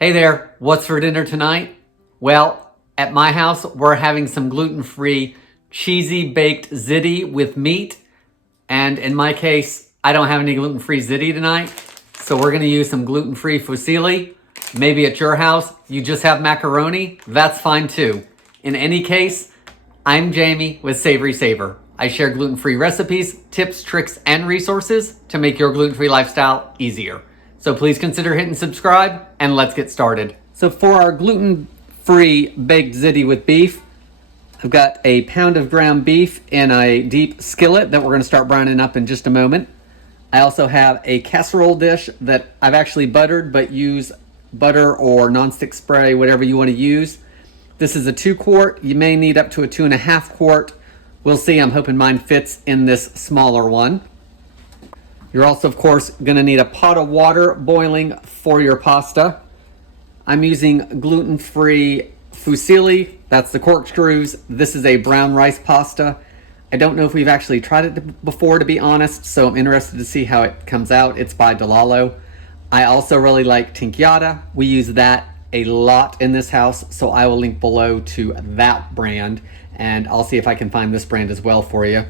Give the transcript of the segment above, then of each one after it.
Hey there, what's for dinner tonight? Well, at my house, we're having some gluten-free cheesy baked ziti with meat. And in my case, I don't have any gluten-free ziti tonight. So we're gonna use some gluten-free fusilli. Maybe at your house, you just have macaroni. That's fine too. In any case, I'm Jamie with SavorySaver. I share gluten-free recipes, tips, tricks, and resources to make your gluten-free lifestyle easier. So please consider hitting subscribe and let's get started. So for our gluten-free baked ziti with beef, I've got a pound of ground beef in a deep skillet that we're gonna start browning up in just a moment. I also have a casserole dish that I've actually buttered, but use butter or nonstick spray, whatever you wanna use. This is a 2 quart. You may need up to a 2.5 quart. We'll see. I'm hoping mine fits in this smaller one. You're also, of course, going to need a pot of water boiling for your pasta. I'm using gluten-free fusilli. That's the corkscrews. This is a brown rice pasta. I don't know if we've actually tried it before, to be honest, so I'm interested to see how it comes out. It's by Delalo. I also really like tinkyata. We use that a lot in this house, so I will link below to that brand, and I'll see if I can find this brand as well for you.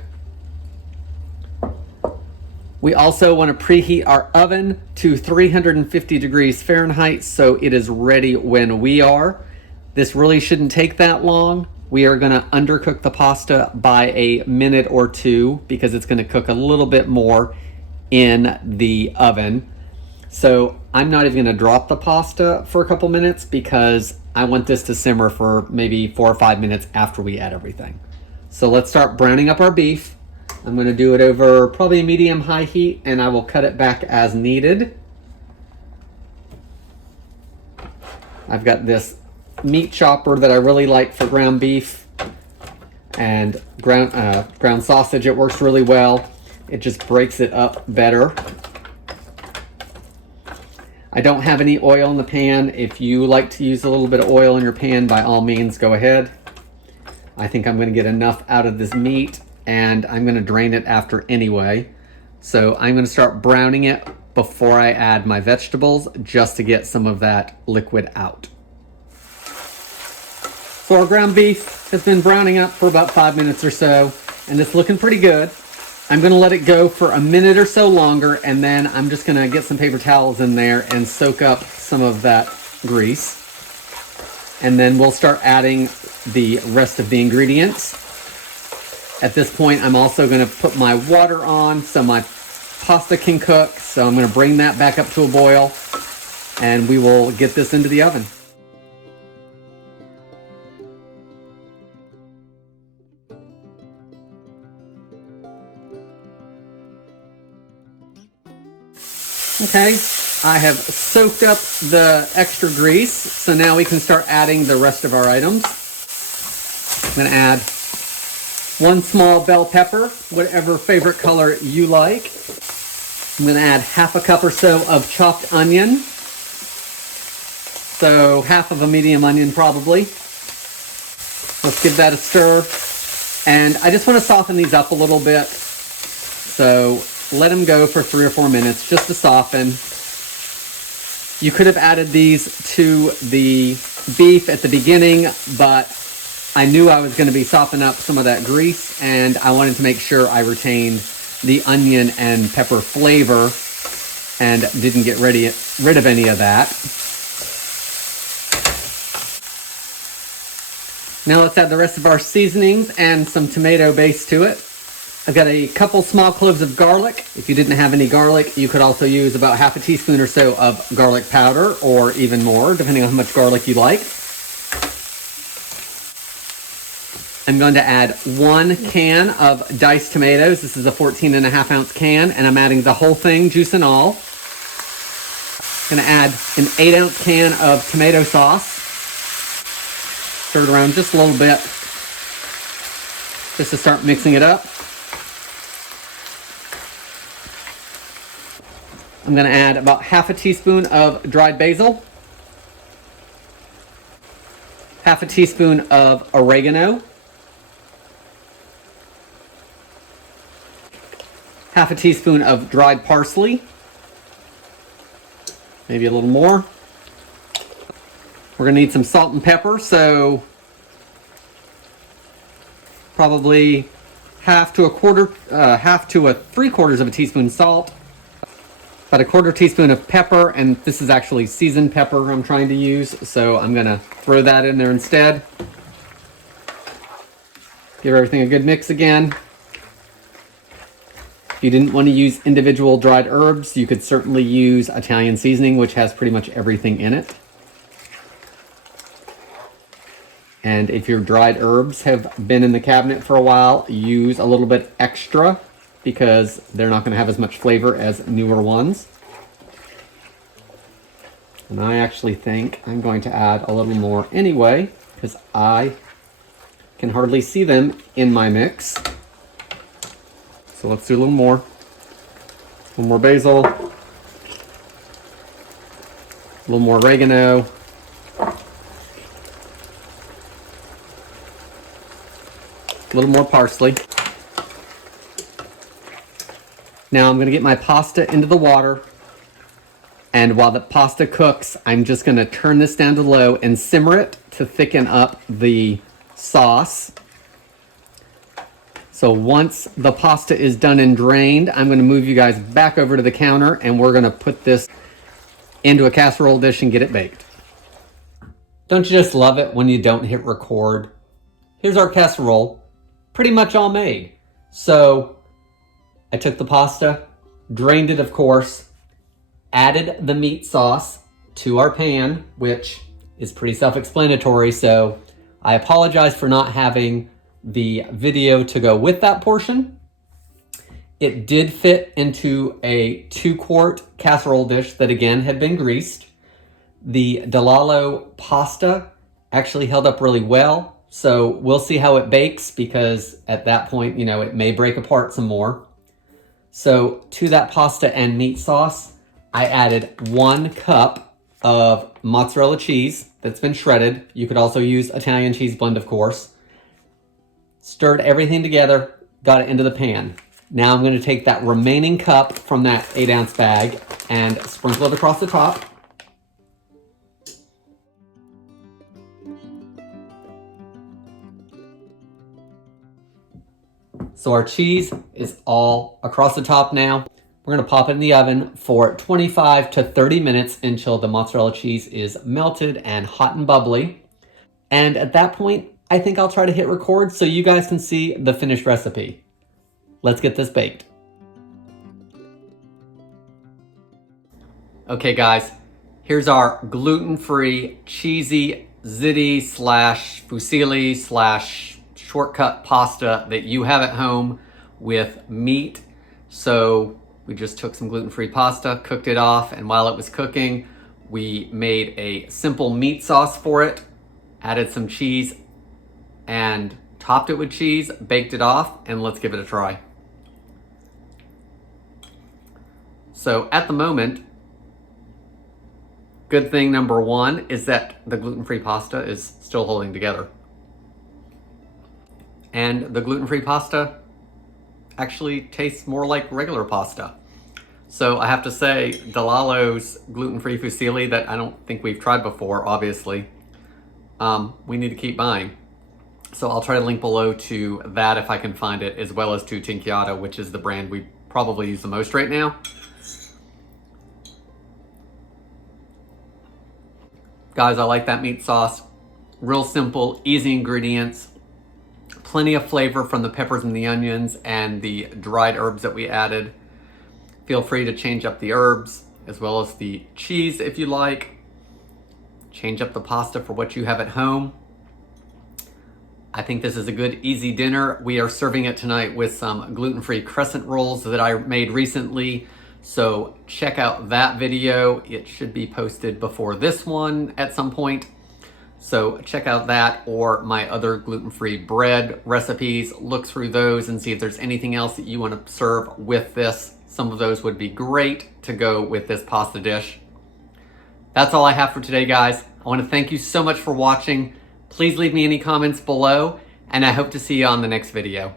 We also want to preheat our oven to 350 degrees Fahrenheit so it is ready when we are. This really shouldn't take that long. We are going to undercook the pasta by a minute or two because it's going to cook a little bit more in the oven. So I'm not even going to drop the pasta for a couple minutes because I want this to simmer for maybe 4 or 5 minutes after we add everything. So let's start browning up our beef. I'm going to do it over probably medium-high heat, and I will cut it back as needed. I've got this meat chopper that I really like for ground beef and ground sausage. It works really well. It just breaks it up better. I don't have any oil in the pan. If you like to use a little bit of oil in your pan, by all means, go ahead. I think I'm going to get enough out of this meat, and I'm going to drain it after anyway. So I'm going to start browning it before I add my vegetables just to get some of that liquid out. So our ground beef has been browning up for about 5 minutes or so, and it's looking pretty good. I'm going to let it go for a minute or so longer, and then I'm just going to get some paper towels in there and soak up some of that grease. And then we'll start adding the rest of the ingredients. At this point, I'm also going to put my water on so my pasta can cook. So I'm going to bring that back up to a boil, and we will get this into the oven. Okay, I have soaked up the extra grease, so now we can start adding the rest of our items. I'm going to add 1 small bell pepper, whatever favorite color you like. I'm going to add 1/2 cup or so of chopped onion. So 1/2 of a medium onion probably. Let's give that a stir. And I just want to soften these up a little bit. So let them go for 3 or 4 minutes just to soften. You could have added these to the beef at the beginning, but I knew I was going to be softening up some of that grease, and I wanted to make sure I retained the onion and pepper flavor and didn't get rid of any of that. Now let's add the rest of our seasonings and some tomato base to it. I've got a couple small cloves of garlic. If you didn't have any garlic, you could also use about 1/2 teaspoon or so of garlic powder, or even more, depending on how much garlic you like. I'm going to add 1 can of diced tomatoes. This is a 14.5 ounce can, and I'm adding the whole thing, juice and all. I'm going to add an 8 ounce can of tomato sauce. Stir it around just a little bit, just to start mixing it up. I'm going to add about 1/2 teaspoon of dried basil, 1/2 teaspoon of oregano, 1/2 teaspoon of dried parsley, maybe a little more, We're gonna need some salt and pepper, so probably half to a 3/4 of a teaspoon salt, about a 1/4 teaspoon of pepper, and this is actually seasoned pepper I'm trying to use, so I'm gonna throw that in there instead. Give everything a good mix again. If you didn't want to use individual dried herbs, you could certainly use Italian seasoning, which has pretty much everything in it. And if your dried herbs have been in the cabinet for a while, use a little bit extra because they're not going to have as much flavor as newer ones. And I actually think I'm going to add a little more anyway because I can hardly see them in my mix. So let's do a little more. A little more basil. A little more oregano. A little more parsley. Now I'm going to get my pasta into the water, and while the pasta cooks, I'm just going to turn this down to low and simmer it to thicken up the sauce. So once the pasta is done and drained, I'm going to move you guys back over to the counter, and we're going to put this into a casserole dish and get it baked. Don't you just love it when you don't hit record? Here's our casserole. Pretty much all made. So I took the pasta, drained it of course, added the meat sauce to our pan, which is pretty self-explanatory, so I apologize for not having the video to go with that portion. It did fit into a 2-quart casserole dish that again had been greased. The Delalo pasta actually held up really well. So we'll see how it bakes because at that point, you know, it may break apart some more. So to that pasta and meat sauce, I added 1 cup of mozzarella cheese that's been shredded. You could also use Italian cheese blend, of course. Stirred everything together, got it into the pan. Now I'm going to take that remaining cup from that 8-ounce bag and sprinkle it across the top. So our cheese is all across the top now. We're gonna pop it in the oven for 25 to 30 minutes until the mozzarella cheese is melted and hot and bubbly. And at that point, I think I'll try to hit record so you guys can see the finished recipe. Let's get this baked. Okay guys, here's our gluten-free cheesy ziti / fusilli / shortcut pasta that you have at home with meat. So we just took some gluten-free pasta, cooked it off, and while it was cooking, we made a simple meat sauce for it, added some cheese, and topped it with cheese, baked it off, and let's give it a try. So at the moment, good thing number 1 is that the gluten-free pasta is still holding together. And the gluten-free pasta actually tastes more like regular pasta. So I have to say, Delalo's gluten-free fusilli that I don't think we've tried before, obviously, we need to keep buying. So I'll try to link below to that if I can find it, as well as to Tinchiata, which is the brand we probably use the most right now. Guys, I like that meat sauce. Real simple, easy ingredients. Plenty of flavor from the peppers and the onions and the dried herbs that we added. Feel free to change up the herbs as well as the cheese if you like. Change up the pasta for what you have at home. I think this is a good easy dinner. We are serving it tonight with some gluten-free crescent rolls that I made recently. So check out that video. It should be posted before this one at some point. So check out that or my other gluten-free bread recipes. Look through those and see if there's anything else that you want to serve with this. Some of those would be great to go with this pasta dish. That's all I have for today, guys. I want to thank you so much for watching. Please leave me any comments below, and I hope to see you on the next video.